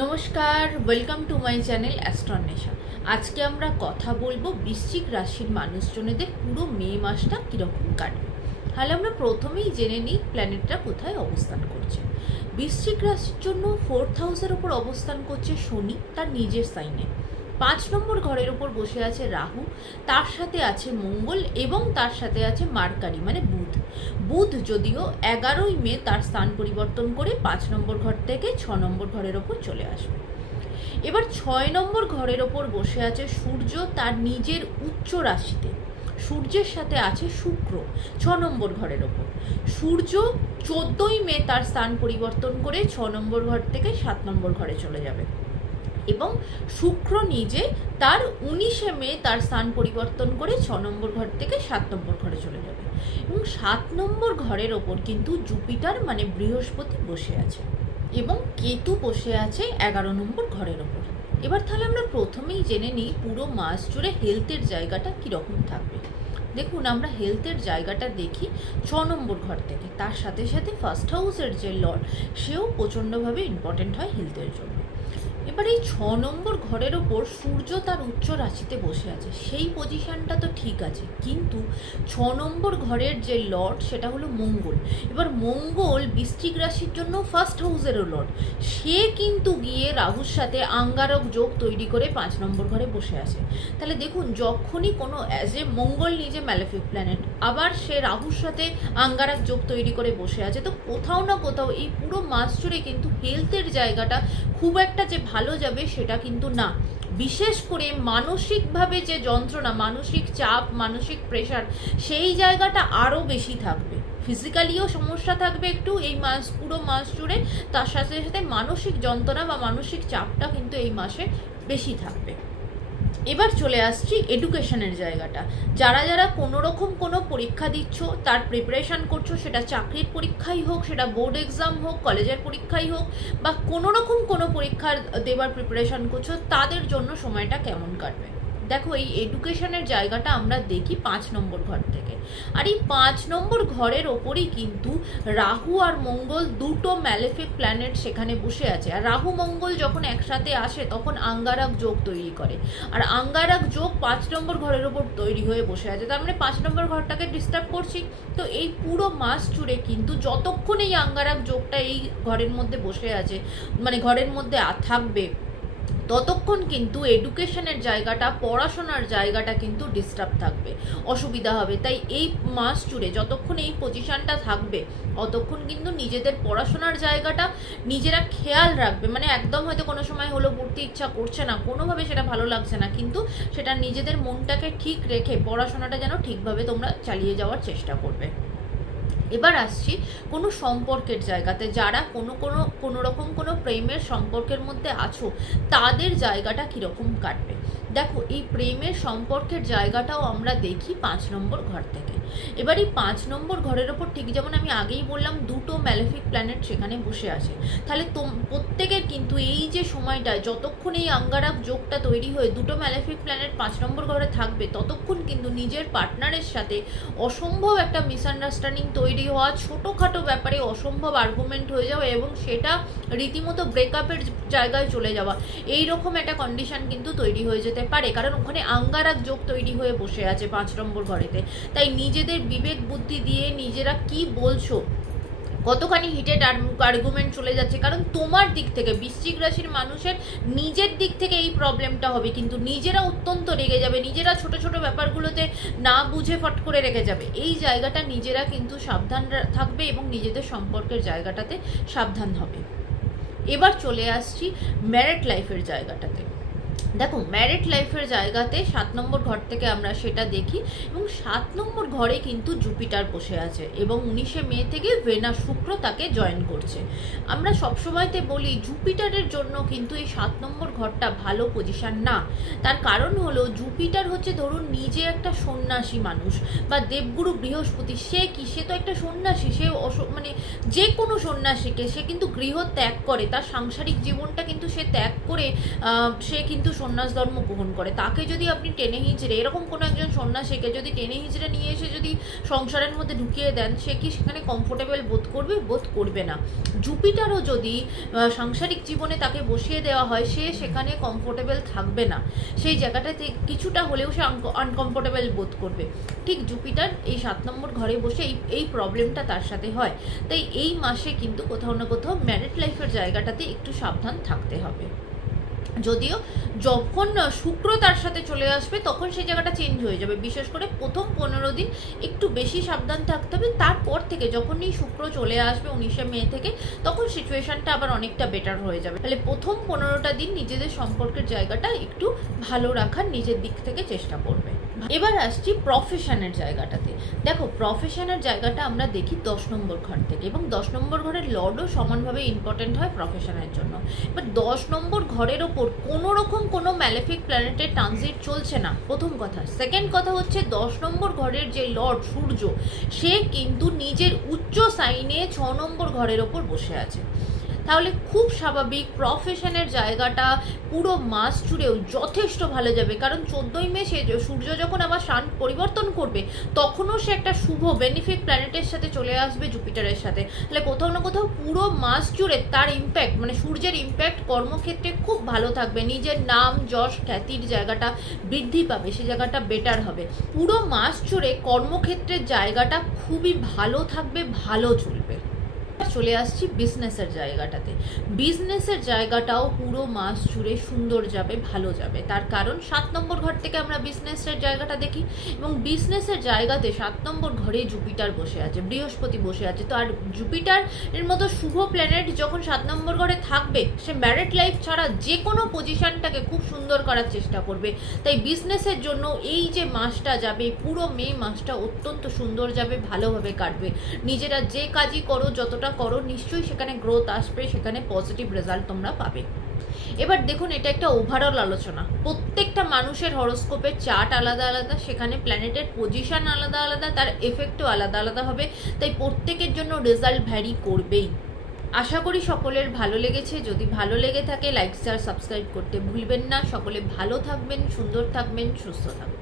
নমস্কার, welcome to my channel অ্যাস্ট্রোনেশন। আজকে আমরা কথা বলবো বৃশ্চিক রাশির মানুষজনেদের পুরো মে মাসটা কীরকম কাটবে। তাহলে আমরা প্রথমেই জেনে নিই প্ল্যানেটটা কোথায় অবস্থান করছে। বৃশ্চিক রাশির জন্য 4th হাউসের ওপর অবস্থান করছে শনি, তার নিজের সাইনে। 5 নম্বর ঘরের ওপর বসে আছে রাহু, তার সাথে আছে মঙ্গল এবং তার সাথে আছে মার্কারি মানে বুধ। বুধ যদিও 11ই মে তার স্থান পরিবর্তন করে 5 নম্বর ঘর থেকে 6 নম্বর ঘরের ওপর চলে আসবে। এবার 6 নম্বর ঘরের ওপর বসে আছে সূর্য, তার নিজের উচ্চ রাশিতে। সূর্যের সাথে আছে শুক্র 6 নম্বর ঘরের ওপর। সূর্য 14ই মে তার স্থান পরিবর্তন করে 6 নম্বর ঘর থেকে 7 নম্বর ঘরে চলে যাবে এবং শুক্র নিজে তার 19শে মে তার স্থান পরিবর্তন করে 6 নম্বর ঘর থেকে 7 নম্বর ঘরে চলে যাবে এবং 7 নম্বর ঘরের ওপর কিন্তু জুপিটার মানে বৃহস্পতি বসে আছে এবং কেতু বসে আছে 11 নম্বর ঘরের ওপর। এবার তাহলে আমরা প্রথমেই জেনে নিই পুরো মাস জুড়ে হেলথের জায়গাটা কীরকম থাকবে। দেখুন, আমরা হেলথের জায়গাটা দেখি 6 নম্বর ঘর থেকে, তার সাথে সাথে ফার্স্ট হাউসের যে লর্ড সেও প্রচণ্ডভাবে ইম্পর্টেন্ট হয় হেলথের জন্য। এবার এই 6 নম্বর ঘরের ওপর সূর্য তার উচ্চ রাশিতে বসে আছে, সেই পজিশনটা তো ঠিক আছে, কিন্তু 6 নম্বর ঘরের যে লর্ড সেটা হলো মঙ্গল। এবার মঙ্গল বৃশ্চিক রাশির জন্য ফার্স্ট হাউসেরও লর্ড, সে কিন্তু গিয়ে রাহুর সাথে আঙ্গারক যোগ তৈরি করে 5 নম্বর ঘরে বসে আছে। তাহলে দেখুন, যখনই কোনো অ্যাজ এ মঙ্গল নিজে ম্যালেফিক প্ল্যানেট, আবার সে রাহুর সাথে আঙ্গারক যোগ তৈরি করে বসে আছে, তো কোথাও না কোথাও এই পুরো মাস জুড়ে কিন্তু হেলথের জায়গাটা খুব একটা যে ভালো যাবে সেটা কিন্তু না। বিশেষ করে মানসিকভাবে যে যন্ত্রণা, মানসিক চাপ, মানসিক প্রেশার, সেই জায়গাটা আরও বেশি থাকবে। ফিজিক্যালিও সমস্যা থাকবে একটু এই মাস, পুরো মাস জুড়ে, তার সাথে সাথে মানসিক যন্ত্রণা বা মানসিক চাপটা কিন্তু এই মাসে বেশি থাকবে। এবার চলে আসছি এডুকেশনের জায়গাটা। যারা যারা কোনো রকম কোনো পরীক্ষা দিচ্ছ, তার প্রিপারেশান করছো, সেটা চাকরির পরীক্ষাই হোক, সেটা বোর্ড এক্সাম হোক, কলেজের পরীক্ষাই হোক, বা কোনো রকম কোনো পরীক্ষার দেবার প্রিপারেশান করছো, তাদের জন্য সময়টা কেমন কাটবে। দেখো, এই এডুকেশনের জায়গাটা আমরা দেখি 5 নম্বর ঘর থেকে, আর এই 5 নম্বর ঘরের ওপরই কিন্তু রাহু আর মঙ্গল দুটো ম্যালেফিক প্ল্যানেট সেখানে বসে আছে। আর রাহু মঙ্গল যখন একসাথে আসে তখন আঙ্গারক যোগ তৈরি করে, আর আঙ্গারক যোগ 5 নম্বর ঘরের ওপর তৈরি হয়ে বসে আছে, তার মানে 5 নম্বর ঘরটাকে ডিস্টার্ব করছি। তো এই পুরো মাস জুড়ে কিন্তু যতক্ষণ এই আঙ্গারক যোগটা এই ঘরের মধ্যে বসে আছে, মানে ঘরের মধ্যে থাকবে, ততক্ষণ কিন্তু এডুকেশনের জায়গাটা, পড়াশোনার জায়গাটা কিন্তু ডিস্টার্ব থাকবে, অসুবিধা হবে। তাই এই মাস জুড়ে যতক্ষণ এই পজিশনটা থাকবে ততক্ষণ কিন্তু নিজেদের পড়াশোনার জায়গাটা নিজেরা খেয়াল রাখবে। মানে একদম হয়তো কোনো সময় হলো পড়তে ইচ্ছা করছে না, কোনোভাবে সেটা ভালো লাগছে না, কিন্তু সেটা নিজেদের মনটাকে ঠিক রেখে পড়াশোনাটা যেন ঠিকভাবে তোমরা চালিয়ে যাওয়ার চেষ্টা করবে। এবার আসছি কোনো সম্পর্কের জায়গাতে, যারা কোনো রকম কোনো প্রেমের সম্পর্কের মধ্যে আছো, তাদের জায়গাটা কীরকম কাটবে। দেখো, এই প্রেমের সম্পর্কের জায়গাটাও আমরা দেখি 5 নম্বর ঘর থেকে। এবার এই 5 নম্বর ঘরের ওপর ঠিক যেমন আমি আগেই বললাম, দুটো ম্যালেফিক প্ল্যানেট সেখানে বসে আছে। তাহলে প্রত্যেকের কিন্তু এই যে সময়টা, যতক্ষণ এই আঙ্গারক যোগটা তৈরি হয়ে দুটো ম্যালেফিক প্ল্যানেট 5 নম্বর ঘরে থাকবে, ততক্ষণ কিন্তু নিজের পার্টনারের সাথে অসম্ভব একটা মিসআন্ডারস্ট্যান্ডিং তৈরি হওয়া, ছোটোখাটো ব্যাপারে অসম্ভব আর্গুমেন্ট হয়ে যাওয়া এবং সেটা রীতিমতো ব্রেকআপের জায়গায় চলে যাওয়া, এই রকম একটা কন্ডিশন কিন্তু তৈরি হয়ে যেতে পারে, কারণ ওখানে আঙ্গারক যোগ তৈরি হয়ে বসে আছে 5 নম্বর ঘরেতে। তাই নিজেদের বিবেক বুদ্ধি দিয়ে নিজেরা কি বলছো, কতখানি হিটেড আর্গুমেন্ট চলে যাচ্ছে, কারণ তোমার দিক থেকে, বৃশ্চিক রাশির মানুষের নিজের দিক থেকে এই প্রবলেমটা হবে, কিন্তু নিজেরা অত্যন্ত রেগে যাবে, নিজেরা ছোট ছোট ব্যাপারগুলোতে না বুঝে ফট করে রেগে যাবে। এই জায়গাটা নিজেরা কিন্তু সাবধান থাকবে এবং নিজেদের সম্পর্কের জায়গাটাতে সাবধান হবে। এবার চলে আসছি ম্যারিড লাইফের জায়গাটাতে। দেখো, ম্যারিড লাইফের জায়গাতে 7 নম্বর ঘর থেকে আমরা সেটা দেখি, এবং 7 নম্বর ঘরে কিন্তু জুপিটার বসে আছে এবং 19শে মে থেকে ভেনাস, শুক্র তাকে জয়েন করছে। আমরা সবসময়তে বলি জুপিটারের জন্য কিন্তু এই 7 নম্বর ঘরটা ভালো পজিশন না। তার কারণ হলো, জুপিটার হচ্ছে ধরুন নিজে একটা সন্ন্যাসী মানুষ, বা দেবগুরু বৃহস্পতি, সে তো একটা সন্ন্যাসী, সে মানে যে কোনো সন্ন্যাসীকে সে কিন্তু গৃহ ত্যাগ করে, তার সাংসারিক জীবনটা কিন্তু সে ত্যাগ করে সে কিন্তু সন্ন্যাস ধর্ম গ্রহণ করে, তাকে যদি আপনি টেনে হিঁচড়ে, এরকম কোনো একজন সন্ন্যাসীকে যদি টেনে হিঁচড়ে নিয়ে এসে যদি সংসারের মধ্যে ঢুকিয়ে দেন, সে কি সেখানে কমফোর্টেবল বোধ করবে? বোধ করবে না। জুপিটারও যদি সাংসারিক জীবনে তাকে বসিয়ে দেওয়া হয়, সে সেখানে কমফোর্টেবল থাকবে না, সেই জায়গাটাতে কিছুটা হলেও সে আনকমফোর্টেবল বোধ করবে। ঠিক জুপিটার এই 7 নম্বর ঘরে বসে এই প্রবলেমটা তার সাথে হয়। তাই এই মাসে কিন্তু কোথাও না কোথাও ম্যারিড লাইফের জায়গাটাতে একটু সাবধান থাকতে হবে। যদিও যখন শুক্র তার সাথে চলে আসবে তখন সেই জায়গাটা চেঞ্জ হয়ে যাবে, বিশেষ করে প্রথম 15 দিন একটু বেশি সাবধান থাকতে হবে। তারপর থেকে যখনই শুক্র চলে আসবে 19শে মে থেকে, তখন সিচুয়েশনটা আবার অনেকটা বেটার হয়ে যাবে। তাহলে প্রথম 15টা দিন নিজেদের সম্পর্কের জায়গাটা একটু ভালো রাখার নিজের দিক থেকে চেষ্টা করবে। এবার আসছি প্রফেশনের জায়গাটাতে। দেখো, প্রফেশনের জায়গাটা আমরা দেখি 10 নম্বর ঘর থেকে, এবং 10 নম্বর ঘরের লর্ডও সমানভাবে ইম্পর্টেন্ট হয় প্রফেশনের জন্য। এবার 10 নম্বর ঘরের ওপর কোনো রকম কোনো ম্যালেফিক প্ল্যানেটের ট্রানজিট চলছে না, প্রথম কথা। সেকেন্ড কথা হচ্ছে 10 নম্বর ঘরের যে লর্ড সূর্য, সে কিন্তু নিজের উচ্চ সাইনে 6 নম্বর ঘরের ওপর বসে আছে। তাহলে খুব স্বাভাবিক প্রফেশনের জায়গাটা পুরো মাস জুড়েও যথেষ্ট ভালো যাবে, কারণ 14ই মে সূর্য যখন আবার স্থান পরিবর্তন করবে, তখনও সে একটা শুভ বেনিফিট প্ল্যানেটের সাথে চলে আসবে, জুপিটারের সাথে। তাহলে কোথাও না কোথাও পুরো মাস জুড়ে তার ইম্প্যাক্ট, মানে সূর্যের ইম্প্যাক্ট কর্মক্ষেত্রে খুব ভালো থাকবে। নিজের নাম যশ খ্যাতির জায়গাটা বৃদ্ধি পাবে, সে জায়গাটা বেটার হবে। পুরো মাস জুড়ে কর্মক্ষেত্রের জায়গাটা খুবই ভালো থাকবে, ভালো চলবে। চলে আসছি বিজনেসের জায়গাটাতে। বিজনেসের জায়গাটাও পুরো মাস জুড়ে সুন্দর যাবে, ভালো যাবে। তার কারণ 7 নম্বর ঘর থেকে আমরা বিজনেসের জায়গাটা দেখি, এবং বিজনেসের জায়গাতে 7 নম্বর ঘরে জুপিটার বসে আছে, বৃহস্পতি বসে আছে। তো আর জুপিটার এর মতো শুভ প্ল্যানেট যখন 7 নম্বর ঘরে থাকবে, সে ম্যারিড লাইফ ছাড়া যে কোনো পজিশনটাকে খুব সুন্দর করার চেষ্টা করবে। তাই বিজনেসের জন্য এই যে মাসটা যাবে, পুরো মে মাসটা অত্যন্ত সুন্দর যাবে, ভালোভাবে কাটবে। নিজেরা যে কাজই করো, যতটা করো, নিশ্চয়ই সেখানে গ্রোথ আসবে, সেখানে পজিটিভ রেজাল্ট তোমরা পাবে। এবার দেখুন, এটা একটা ওভারঅল আলোচনা। প্রত্যেকটা মানুষের হরোস্কোপের চার্ট আলাদা আলাদা, সেখানে প্ল্যানেটের পজিশন আলাদা আলাদা, তার এফেক্টও আলাদা আলাদা হবে। তাই প্রত্যেকের জন্য রেজাল্ট ভ্যারি করবেই। আশা করি সকলের ভালো লেগেছে। যদি ভালো লেগে থাকে লাইক শেয়ার সাবস্ক্রাইব করতে ভুলবেন না। সকলে ভালো থাকবেন, সুন্দর থাকবেন, সুস্থ থাকবেন।